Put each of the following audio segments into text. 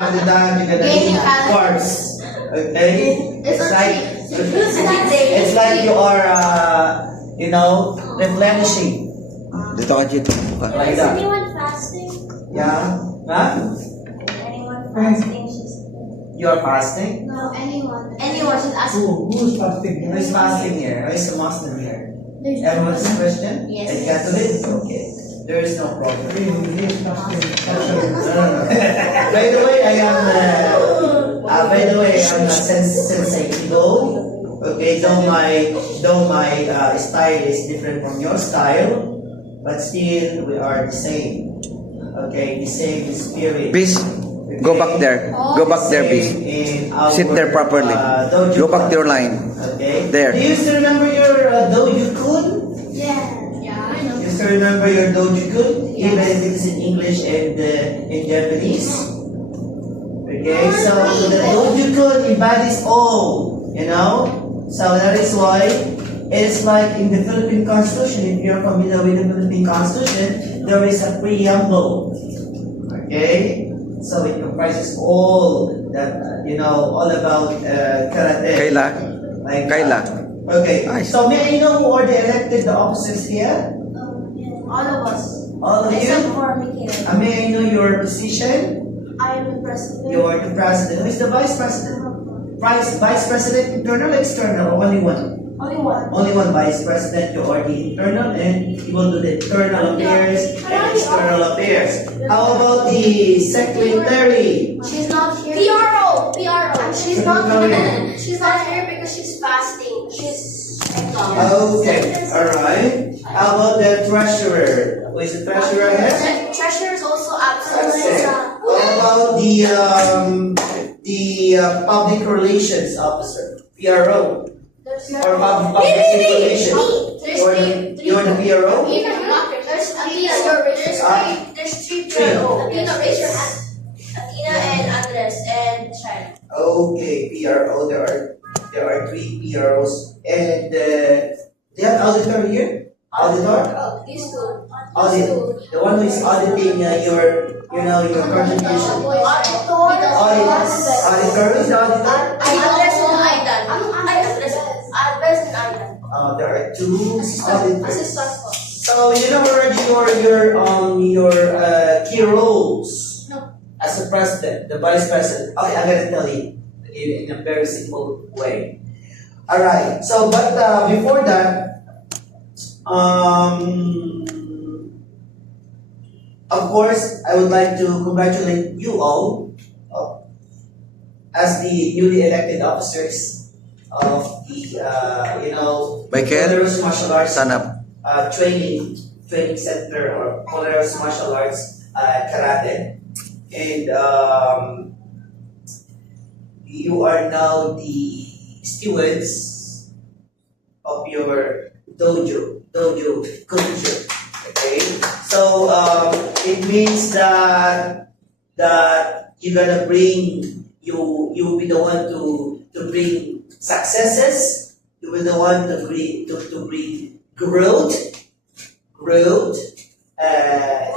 After that, you're gonna eat carbs. Okay? It's like you are, replenishing. Dito ka, Jit. Like Is that. anyone fasting? Yeah? Huh? Anyone fasting? You are fasting? No, anyone. Anyone should ask. Who's fasting? Who is fasting here? Who is a Muslim here? There's Everyone's a Christian? Yes. And Catholic? Okay. There is no problem. He is fasting. No. By the way, I am Sensei Ido. Okay, though my style is different from your style, but still we are the same. Okay, the same spirit. Peace. Go back there. Go back there, please. Sit there properly. Go back to your line. Okay. There. Do you still remember your Doju-kun? Yeah. Yeah, I know. You still remember your Doju-kun? Even if it's in English and in Japanese? Okay, so the Doju-kun embodies all, So that is why it's like in the Philippine Constitution, if you're familiar with the Philippine Constitution, there is a preamble. Okay? So it comprises all that, all about karate. Kayla. Like Kayla. Okay. Nice. So may I know who are the elected officers here? All of us. All of Except you? for Michaela. May I know your position? I am the president. You are the president. Who is the vice president? Vice president, internal or external, or only one? Only one. Only one vice president. You are the internal, and you will do the internal affairs and external affairs. How about the secretary? She's not here. PRO. She's not here. She's not here because she's fasting. She's Okay, all right. How about the treasurer? Who is the treasurer here? Treasurer is also absent. Okay. How about the public relations officer, PRO, or public relations? You're the PRO. There's three PRO. Athena, raise your hand. Athena and Andres and Shine. Okay, PRO. There are three PROs, and they have auditor here. Auditor. These two. Audit. The one who is auditing your contribution. Auditor is the auditor. Andres and Aidan. Andres and Aidan. There are two auditors. Assistants po. So you know already your key roles No. as a president, the vice president. Okay, I'm gonna tell you in a very simple way. All right. So, but before that, of course, I would like to congratulate you all as the newly elected officers of the Michael, Polarous Martial Arts stand up. training center or Polarous Martial Arts Karate, and you are now the stewards of your dojo culture. Okay, so it means that you're gonna bring you'll be the one to bring successes. You will the one to bring growth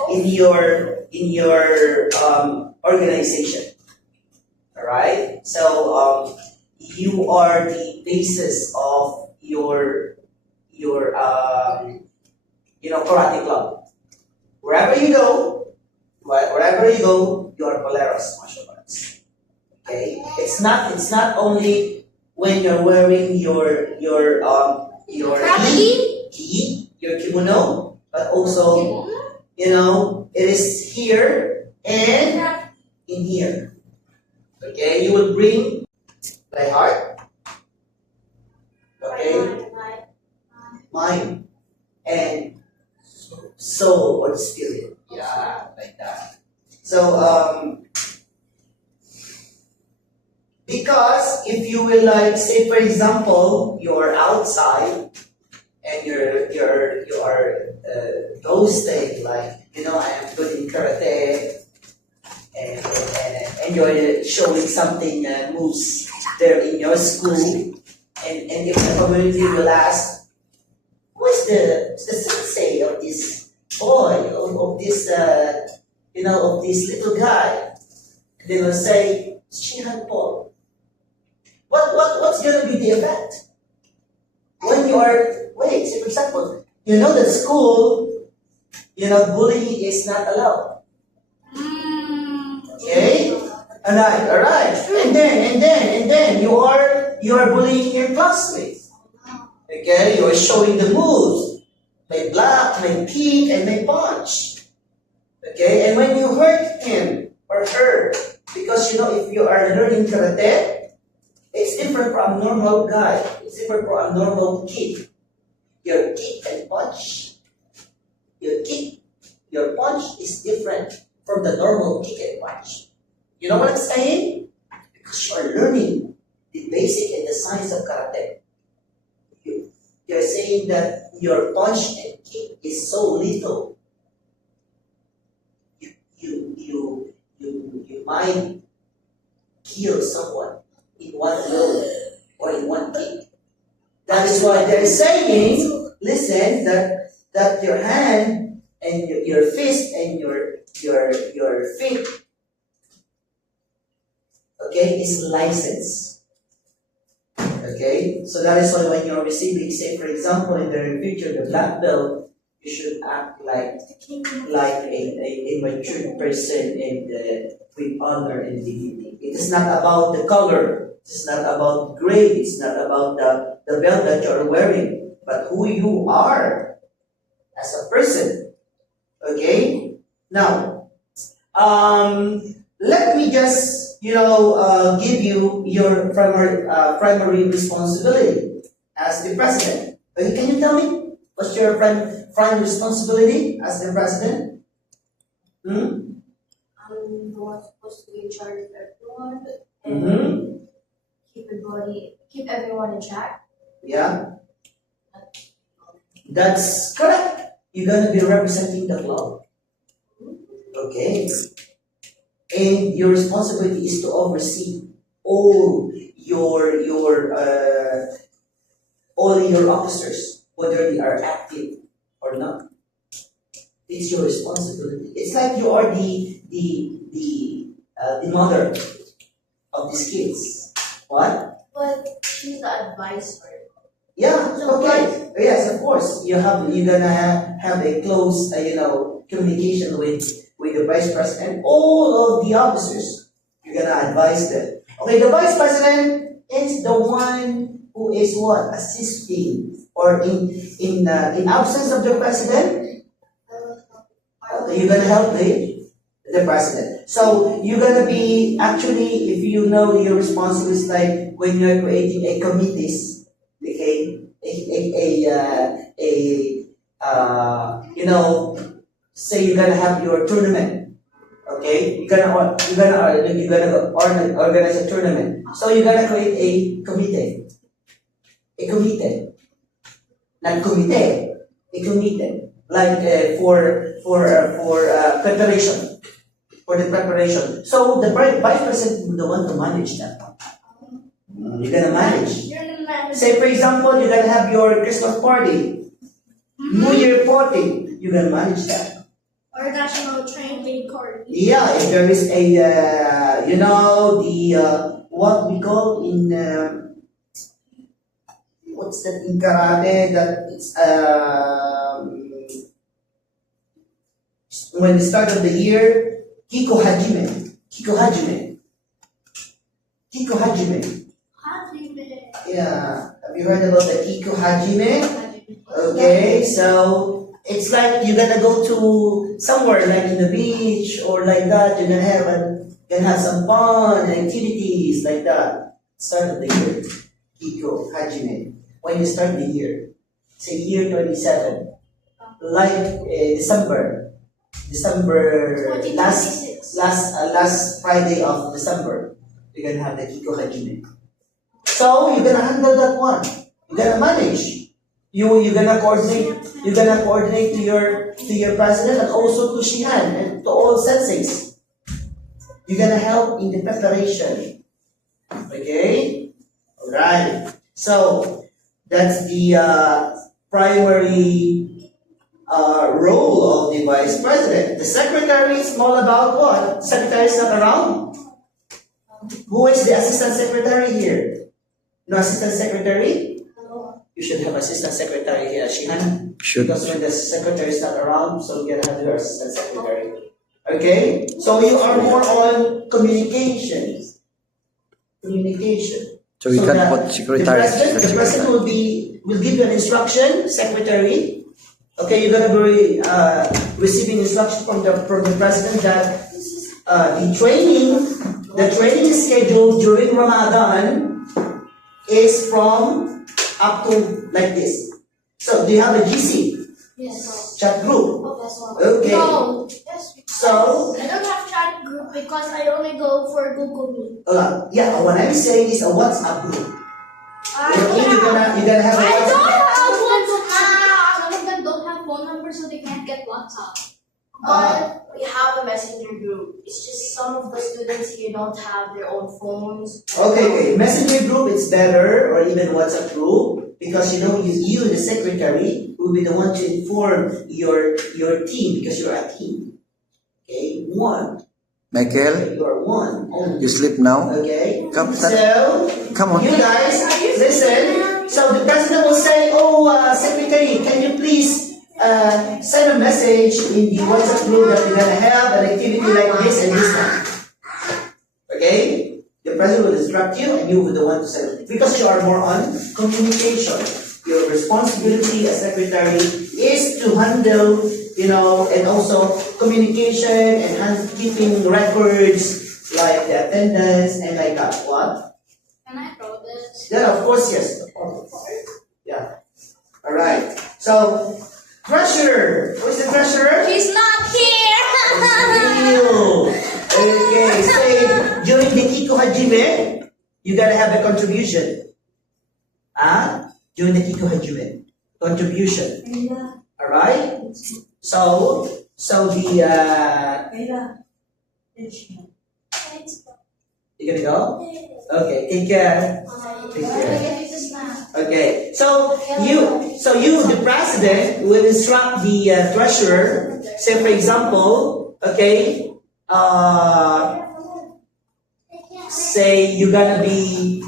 in your organization. All right. So you are the basis of your karate club. Wherever you go, you are Polarous Martial Arts. Okay. It's not only when you're wearing your gi, your kimono, but also it is here and in here. Okay, you will bring my heart, okay, mind, and soul or spirit. Yeah, like that. So because if you will say for example you're outside and you are boasting I am good in karate and enjoy showing something moves there in your school, and if the community will ask, what's the sensei of this boy, of this of this little guy? They will say, Shihan po. What's going to be the effect? When you are, wait, say for example, you know that school, bullying is not allowed. Okay? Alright. And then you are bullying your classmates. Okay? You are showing the moves. May block, may kick, and may punch. Okay? And when you hurt him or her, because if you are learning karate, it's different from a normal guy. It's different from a normal kid. Your kick and punch, your punch is different from the normal kick and punch. You know what I'm saying? Because you are learning the basic and the science of karate. You're saying that your punch and kick is so little. You might kill someone in one blow or in one kick. That is why they're saying, listen, that your hand and your fist and your feet, okay, is licensed. Okay, so that is why when you're receiving, say for example, in the future, the black belt, you should act like a mature person and with honor and dignity. It is not about the color. It's not about grade. It's not about the belt that you're wearing, but who you are as a person. Okay? Now, let me just, give you your primary responsibility as the president. Okay, can you tell me what's your prime responsibility as the president? I'm the one supposed to be in charge of everyone and keep everyone in check. Yeah. That's correct. You're gonna be representing the club. Okay. And your responsibility is to oversee all your officers, whether they are active or not. It's your responsibility. It's like you are the mother of these kids. What? But she's the advisor. Yeah. Okay. Yes, of course. You're gonna have a close, communication with the vice president, all of the officers. You're gonna advise them. Okay, the vice president is the one who is what? Assisting, or in absence of the president, you're gonna help the president. So you're gonna be actually, if you know your responsibilities, like when you're creating a committees, okay, say you're gonna have your tournament, okay? You're gonna organize a tournament. So you're gonna create a committee, not committee, a committee, like for preparation, for the preparation. So the vice president is the one to manage that. You're gonna manage. Say for example, you're gonna have your Christmas party, New Year party. You're gonna manage that. Or national training court. Yeah, if there is a, what we call in, what's that in karate, that it's, when the start of the year, Kiko Hajime. Yeah, have you heard about the Kiko Hajime? Okay, so it's like you're gonna go to somewhere like in the beach or like that. You're gonna have some fun activities like that. Start of the year, Kiko Hajime. When you start the year, say year 27, like December last Friday of December, you're gonna have the Kiko Hajime. So you're gonna handle that one. You're gonna manage. You're gonna coordinate to your president and also to Shihan and to all senseis. You're gonna help in the preparation. Okay? Alright. So that's the primary role of the vice president. The secretary is all about what? Secretary is not around. Who is the assistant secretary here? No assistant secretary? You should have assistant secretary here, Shihan. Should. Because when the secretary is not around, so you gotta have your assistant secretary. Okay? So you are more on communication. Communication. So we can that put secretary, The president will give you an instruction, secretary. Okay, you're gonna be receiving instruction from the president that the training schedule during Ramadan is from up to like this. So do you have a GC Yes. chat group? Oh, that's all. Okay. No. Yes. So I don't have chat group because I only go for Google Meet. yeah, what I'm saying is a WhatsApp group. You're gonna have a I WhatsApp. don't have WhatsApp. Some of them don't have phone numbers, so they can't get WhatsApp. But we have a messenger group. It's just some of the students here don't have their own phones. Okay. Messenger group is better, or even WhatsApp group, because you the secretary, will be the one to inform your team because you're a team. Okay, one. Michael, You are one. Only. you sleep now? Okay. Come, So come on. you guys listen. So the president will say, "Oh, secretary, can you please send a message in the WhatsApp group that we're gonna have an activity like this and this time." Okay? The president will instruct you, and you will be the one to send it because you are more on communication. Your responsibility as secretary is to handle, and also communication and keeping records like the attendance and like that. What? Can I throw this? Yeah, of course, yes. Yeah. All right. So, treasurer. Who's the treasurer? He's not here! You. Okay. Say during the Kiko Hajime, you gotta have a contribution. During the Kiko Hajime, contribution. All right. So the you gonna go? Okay. Take care. Take care. Okay, so you, the president, will instruct the treasurer. Say, for example, okay, say you're gonna be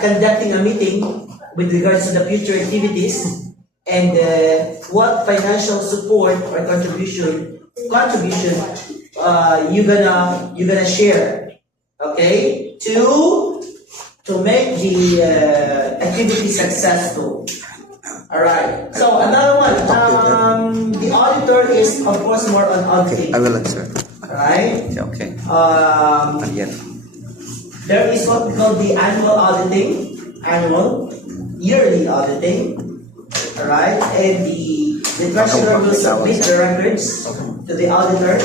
conducting a meeting with regards to the future activities and what financial support or contribution you're gonna share, okay, to make the activity successful. All right. So another one. The auditor is of course more on auditing. Okay, I will answer. All right. Yeah, okay. Ayan. There is what we call the annual auditing, yearly auditing. All right. And the treasurer will submit the records to the auditor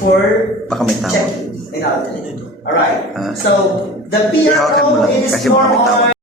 for Baka may tawag. checking and auditing. All right. Ah. So the Tawagan mo PRO lang, it is kasi more baka may tawag. on